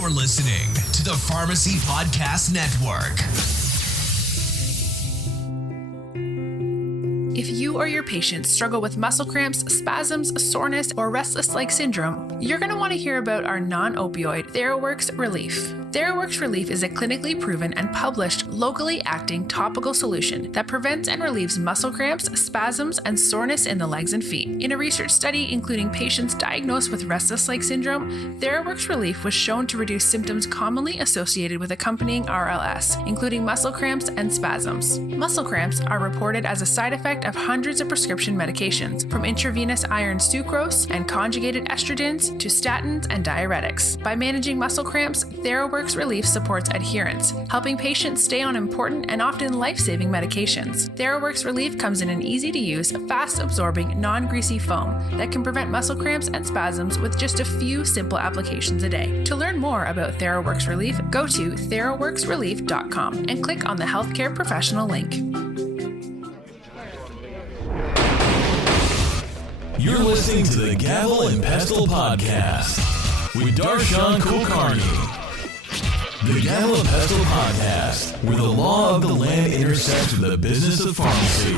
You're listening to the Pharmacy Podcast Network. If you or your patients struggle with muscle cramps, spasms, soreness, or restless leg syndrome, you're going to want to hear about our non-opioid TheraWorks Relief. TheraWorks Relief is a clinically proven and published locally acting topical solution that prevents and relieves muscle cramps, spasms, and soreness in the legs and feet. In a research study including patients diagnosed with restless leg syndrome, TheraWorks Relief was shown to reduce symptoms commonly associated with accompanying RLS, including muscle cramps and spasms. Muscle cramps are reported as a side effect of hundreds of prescription medications, from intravenous iron sucrose and conjugated estrogens to statins and diuretics. By managing muscle cramps, TheraWorks Relief supports adherence, helping patients stay on important and often life-saving medications. TheraWorks Relief comes in an easy-to-use, fast-absorbing, non-greasy foam that can prevent muscle cramps and spasms with just a few simple applications a day. To learn more about TheraWorks Relief, go to theraworksrelief.com and click on the healthcare professional link. You're listening to the Gavel and Pestle Podcast with Darshan Kulkarni. The Gavel and Pestle Podcast, where the law of the land intersects with the business of pharmacy.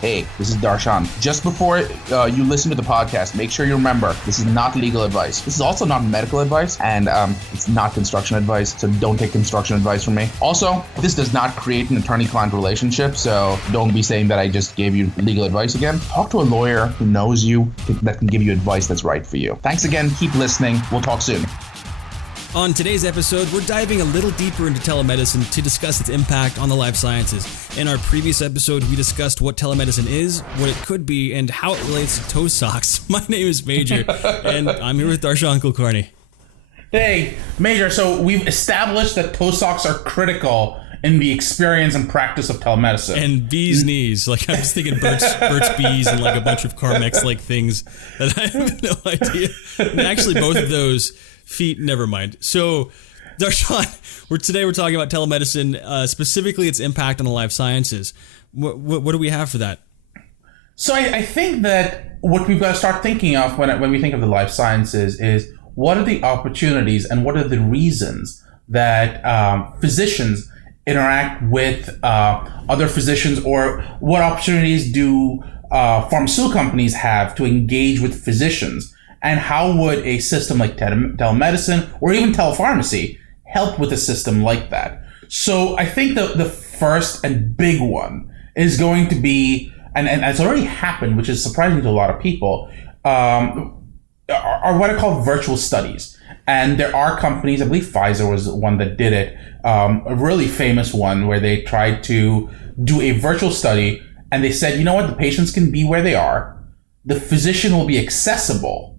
Hey, this is Darshan. Just before you listen to the podcast, make sure you remember this is not legal advice. This is also not medical advice, and it's not construction advice, so don't take construction advice from me. Also, this does not create an attorney-client relationship, so don't be saying that I just gave you legal advice again. Talk to a lawyer who knows you, that can give you advice that's right for you. Thanks again. Keep listening. We'll talk soon. On today's episode, we're diving a little deeper into telemedicine to discuss its impact on the life sciences. In our previous episode, we discussed what telemedicine is, what it could be, and how it relates to toe socks. My name is Major, and I'm here with Darshan Kulkarni. Hey, Major, so we've established that toe socks are critical in the experience and practice of telemedicine. And bees' knees. Like, I was thinking Burt's Bees and like a bunch of Carmex-like things that I have no idea. And actually, both of those... Feet, never mind. So, Darshan, today we're talking about telemedicine, specifically its impact on the life sciences. What do we have for that? So I think that what we've got to start thinking of when we think of the life sciences is what are the opportunities and what are the reasons that physicians interact with other physicians, or what opportunities do pharmaceutical companies have to engage with physicians? And how would a system like telemedicine or even telepharmacy help with a system like that? So I think the first and big one is going to be, and it's already happened, which is surprising to a lot of people, are what I call virtual studies. And there are companies, I believe Pfizer was the one that did it, a really famous one where they tried to do a virtual study, and they said, you know what, the patients can be where they are, the physician will be accessible,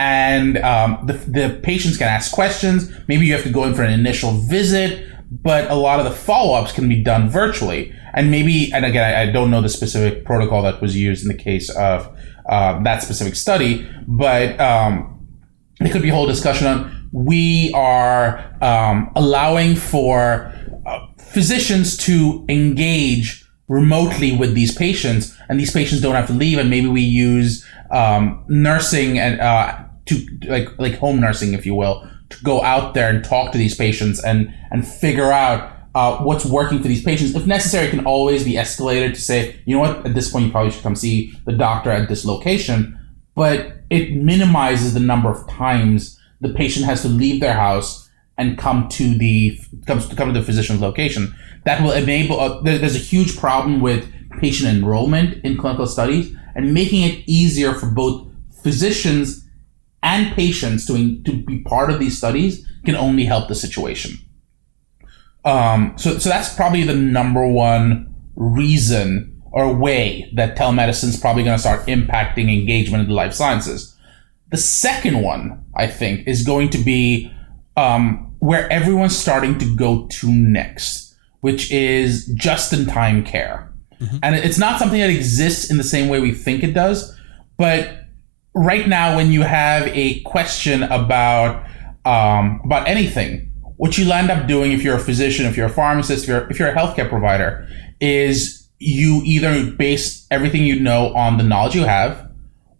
and the patients can ask questions. Maybe you have to go in for an initial visit, but a lot of the follow-ups can be done virtually. And maybe, and again, I don't know the specific protocol that was used in the case of that specific study, but it could be a whole discussion on, we are allowing for physicians to engage remotely with these patients, and these patients don't have to leave, and maybe we use nursing and to like home nursing, if you will, to go out there and talk to these patients and figure out what's working for these patients. If necessary, it can always be escalated to say, you know what, at this point you probably should come see the doctor at this location, but it minimizes the number of times the patient has to leave their house and come to the physician's location. That will enable, there's a huge problem with patient enrollment in clinical studies, and making it easier for both physicians and patients to be part of these studies can only help the situation. So that's probably the number one reason or way that telemedicine is probably going to start impacting engagement in the life sciences. The second one, I think, is going to be where everyone's starting to go to next, which is just-in-time care. Mm-hmm. And it's not something that exists in the same way we think it does, but right now, when you have a question about anything, what you end up doing, if you're a physician, if you're a pharmacist, if you're a healthcare provider, is you either base everything you know on the knowledge you have,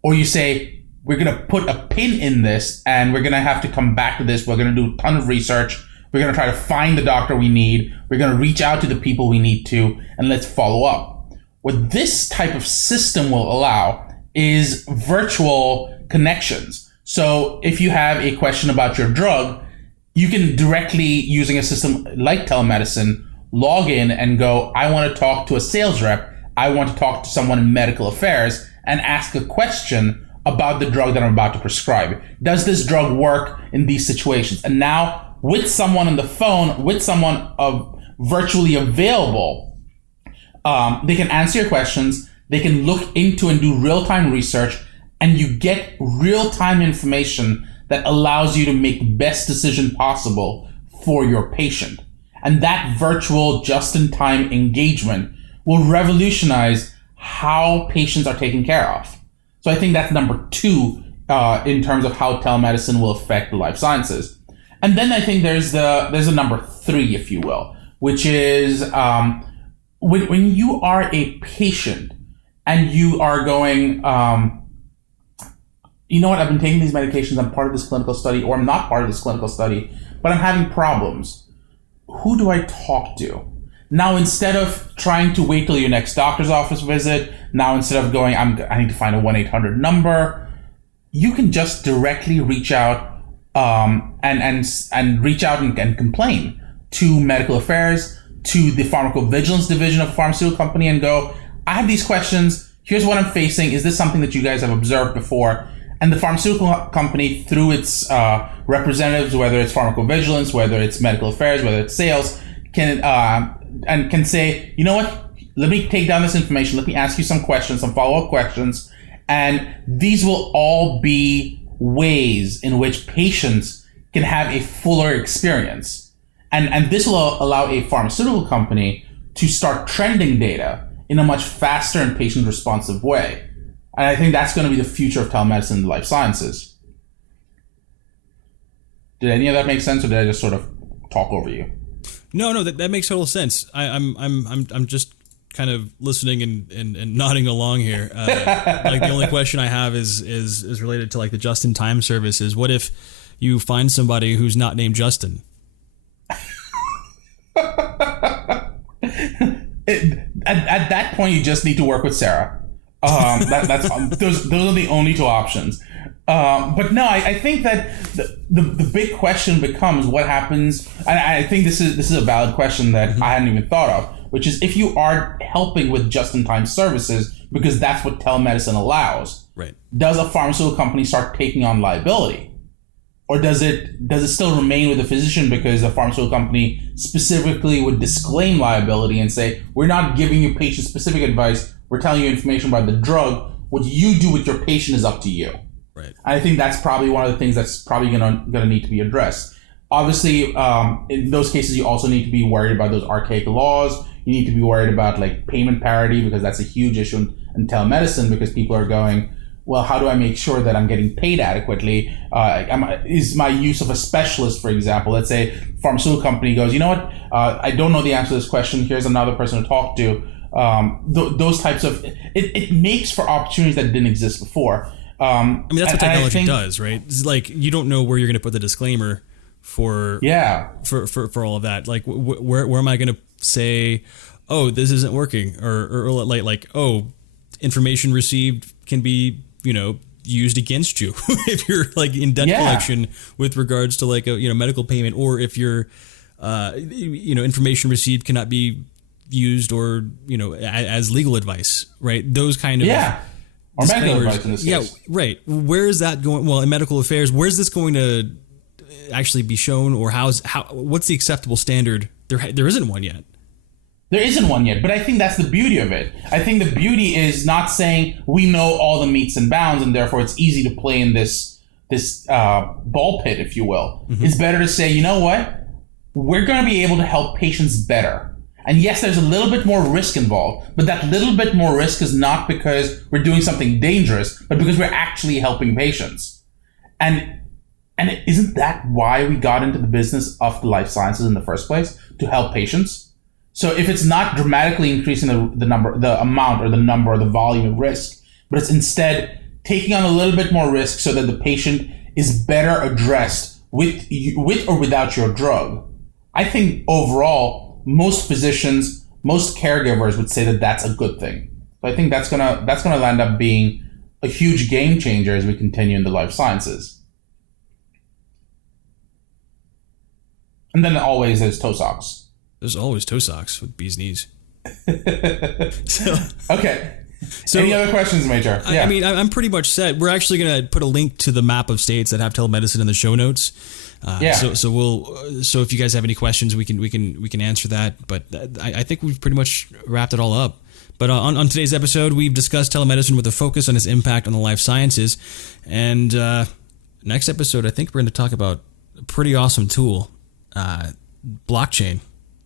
or you say, we're going to put a pin in this and we're going to have to come back to this. We're going to do a ton of research. We're going to try to find the doctor we need. We're going to reach out to the people we need to, and let's follow up. What this type of system will allow is virtual connections. So if you have a question about your drug, you can directly, using a system like telemedicine, log in and go, I want to talk to a sales rep. I want to talk to someone in medical affairs and ask a question about the drug that I'm about to prescribe. Does this drug work in these situations? And now with someone on the phone, with someone virtually available, they can answer your questions. They can look into and do real-time research, and you get real-time information that allows you to make the best decision possible for your patient. And that virtual just-in-time engagement will revolutionize how patients are taken care of. So I think that's number 2 in terms of how telemedicine will affect the life sciences. And then I think there's a number 3, if you will, which is when you are a patient and you are going, you know what, I've been taking these medications, I'm part of this clinical study, or I'm not part of this clinical study, but I'm having problems. Who do I talk to? Now, instead of trying to wait till your next doctor's office visit, now instead of going, I need to find a 1-800 number, you can just directly reach out and reach out and complain to medical affairs, to the pharmacovigilance division of a pharmaceutical company, and go, I have these questions. Here's what I'm facing. Is this something that you guys have observed before? And the pharmaceutical company, through its representatives, whether it's pharmacovigilance, whether it's medical affairs, whether it's sales, can say, you know what? Let me take down this information. Let me ask you some questions, some follow-up questions. And these will all be ways in which patients can have a fuller experience. And this will allow a pharmaceutical company to start trending data in a much faster and patient-responsive way. And I think that's going to be the future of telemedicine and life sciences. Did any of that make sense, or did I just sort of talk over you? No, that makes total sense. I'm just kind of listening and nodding along here. Like the only question I have is related to like the just-in-time services. What if you find somebody who's not named Justin? At that point, you just need to work with Sarah. Those are the only 2 options. But no, I think that the big question becomes what happens, and I think this is a valid question that I hadn't even thought of, which is if you are helping with just-in-time services, because that's what telemedicine allows, right? Does a pharmaceutical company start taking on liability? Or does it still remain with the physician because the pharmaceutical company specifically would disclaim liability and say, we're not giving you patient-specific advice, we're telling you information about the drug, what you do with your patient is up to you. Right. And I think that's probably one of the things that's probably gonna need to be addressed. Obviously, in those cases, you also need to be worried about those archaic laws. You need to be worried about like payment parity, because that's a huge issue in telemedicine, because people are going, well, how do I make sure that I'm getting paid adequately? Is my use of a specialist, for example, let's say pharmaceutical company goes, you know what, I don't know the answer to this question. Here's another person to talk to. Those types of, it makes for opportunities that didn't exist before. I mean, that's what technology does, right? It's like you don't know where you're going to put the disclaimer for all of that. Like, where am I going to say, oh, this isn't working, or like, oh, information received can be, used against you if you're like in debt collection with regards to like a medical payment, or if your information received cannot be used or as legal advice, right? Those kind of or medical advice in this case. Yeah, right. Where is that going? Well, in medical affairs, where's this going to actually be shown, or what's the acceptable standard? There isn't one yet. There isn't one yet, but I think that's the beauty of it. I think the beauty is not saying we know all the metes and bounds, and therefore it's easy to play in this ball pit, if you will. Mm-hmm. It's better to say, you know what? We're going to be able to help patients better. And yes, there's a little bit more risk involved, but that little bit more risk is not because we're doing something dangerous, but because we're actually helping patients. And isn't that why we got into the business of the life sciences in the first place? To help patients? So if it's not dramatically increasing the amount or the number or the volume of risk, but it's instead taking on a little bit more risk so that the patient is better addressed with or without your drug, I think overall most physicians, most caregivers would say that that's a good thing. So I think that's gonna land up being a huge game changer as we continue in the life sciences. And then always there's toe socks. There's always toe socks with bee's knees. Okay. So, any other questions, Major? I mean, I'm pretty much set. We're actually going to put a link to the map of states that have telemedicine in the show notes. So if you guys have any questions, we can answer that. But I think we've pretty much wrapped it all up. But on today's episode, we've discussed telemedicine with a focus on its impact on the life sciences. And next episode, I think we're going to talk about a pretty awesome tool, blockchain.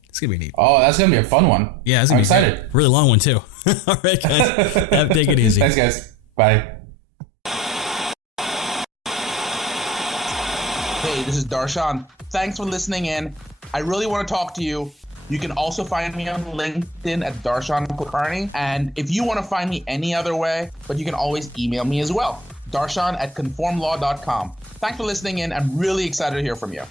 It's going to be neat. Oh, that's going to be a fun one. Yeah, I'm excited. Really long one, too. All right, guys. Take it easy. Thanks, guys. Bye. Hey, this is Darshan. Thanks for listening in. I really want to talk to you. You can also find me on LinkedIn at Darshan Kulkarni. And if you want to find me any other way, but you can always email me as well. Darshan@conformlaw.com. Thanks for listening in. I'm really excited to hear from you.